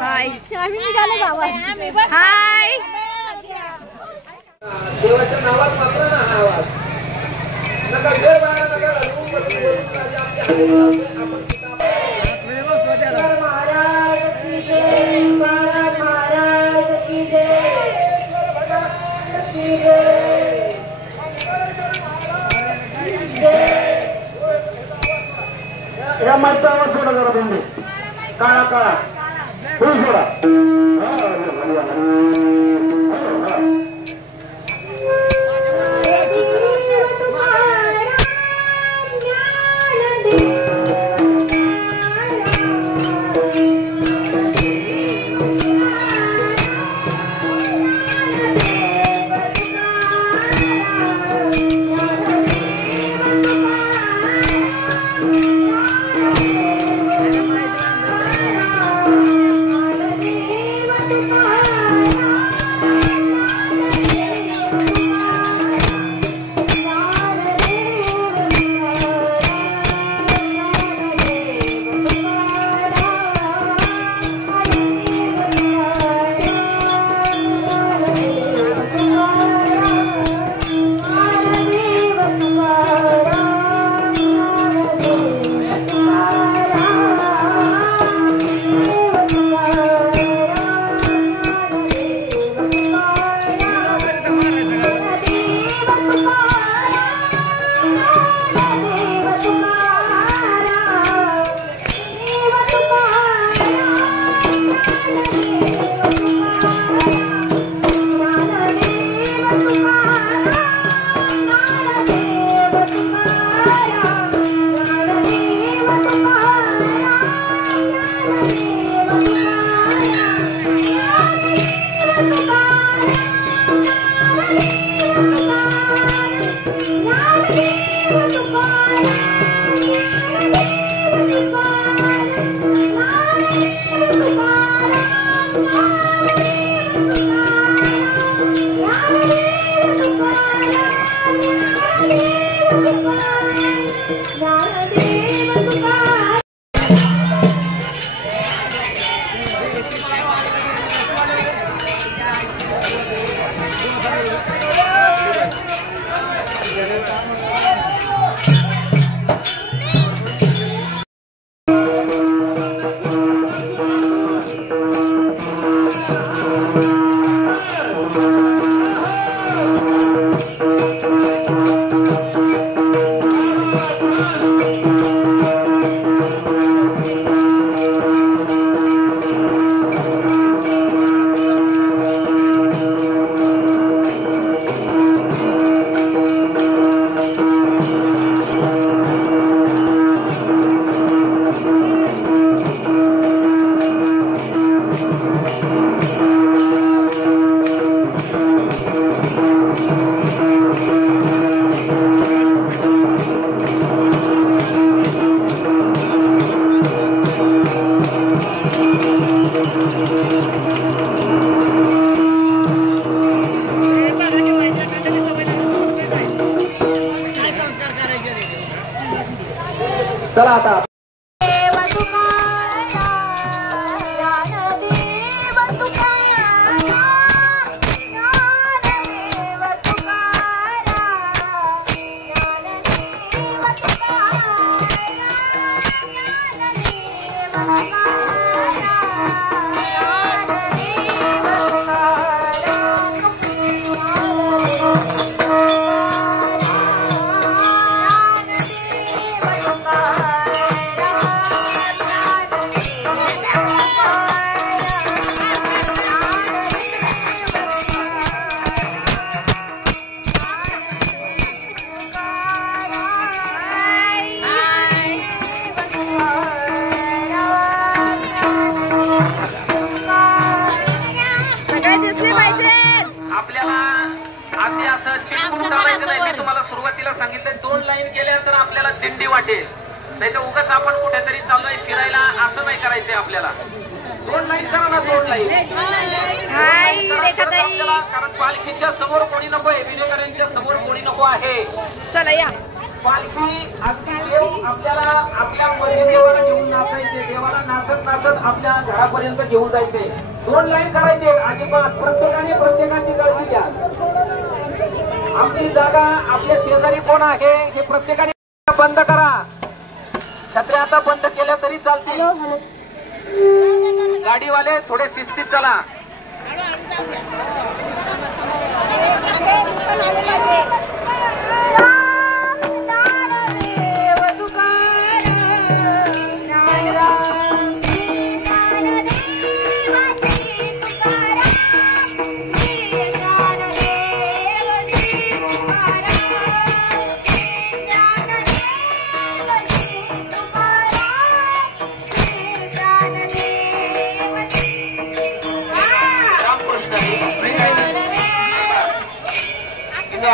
हाय आम्ही निघालो गावात. हाय देवाच्या नावात मात्र ना हा आवाज नका घर बाहेर नका महाराज की जय महाराज की जय की जय या मागचा आवाज सोडा जरा तुम्ही काळा काळा फुल सोडा चला आता सांगितलं 2 लाईन केल्या तर आपल्याला दिंडी वाटेल, नाही तर उगाच आपण कुठेतरी चाललोय फिरायला असं नाही करायचंय आपल्याला. 2 लाईन करा ना, 2 लाईन. कारण पालखीच्या समोर कोणी नको आहे, विजयकरांच्या समोर कोणी नको आहे. चला या. पालखी अगदी देव आपल्याला आपल्या मर्यादेवर आम्हाला नाचत नाचत आपल्या घरापर्यंत घेऊन जायचे. 2 लाईन करायचे अजिबात. प्रत्येकाची काळजी घ्या. आपली जागा आपल्या शेजारी कोण आहे हे प्रत्येकाने बंद करा. छत्र्या आता बंद केल्या तरी चालतील. गाडीवाले थोडे शिस्तीत चला.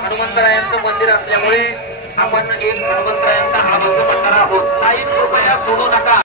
हनुमंतरायांचं मंदिर असल्यामुळे आपण एक हनुमंतरायांचा आवाज म्हणणार आहोत. काही कृपया सोडू नका.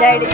डॅडी